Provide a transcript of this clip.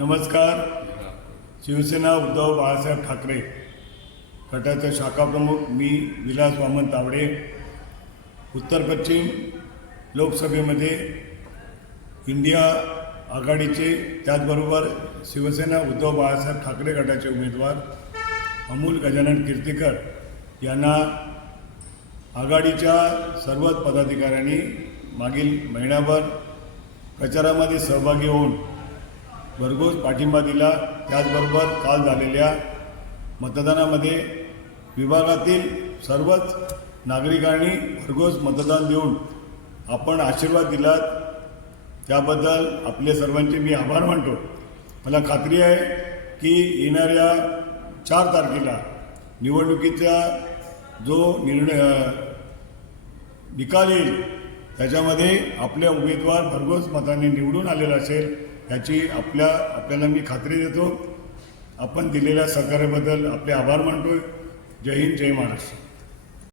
नमस्कार. शिवसेना उद्धव बाळासाहेब ठाकरे गटाचे शाखाप्रमुख मी विलास वामन तावडे. उत्तर पश्चिम लोकसभेमध्ये इंडिया आघाडीचे त्याचबरोबर शिवसेना उद्धव बाळासाहेब ठाकरे गटाचे उमेदवार अमूल गजानन कीर्तीकर यांना आघाडीच्या सर्वच पदाधिकाऱ्यांनी मागील महिनाभर प्रचारामध्ये सहभागी होऊन भरघोस पाठिंबा दिला. त्याचबरोबर काल झालेल्या मतदानामध्ये विभागातील सर्वच नागरिकांनी भरघोस मतदान देऊन आपण आशीर्वाद दिलात. त्याबद्दल आपले सर्वांचे मी आभार मानतो. मला खात्री आहे की येणाऱ्या चार तारखेला निवडणुकीचा जो निर्णय निकाल येईल त्याच्यामध्ये आपल्या उमेदवार भरघोस मताने निवडून आलेला असेल. याची आपल्या आपल्याला मी खात्री देतो. आपण दिलेल्या सहकार्याबद्दल आपले आभार मानतो जय हिंद जय महाराष्ट्र.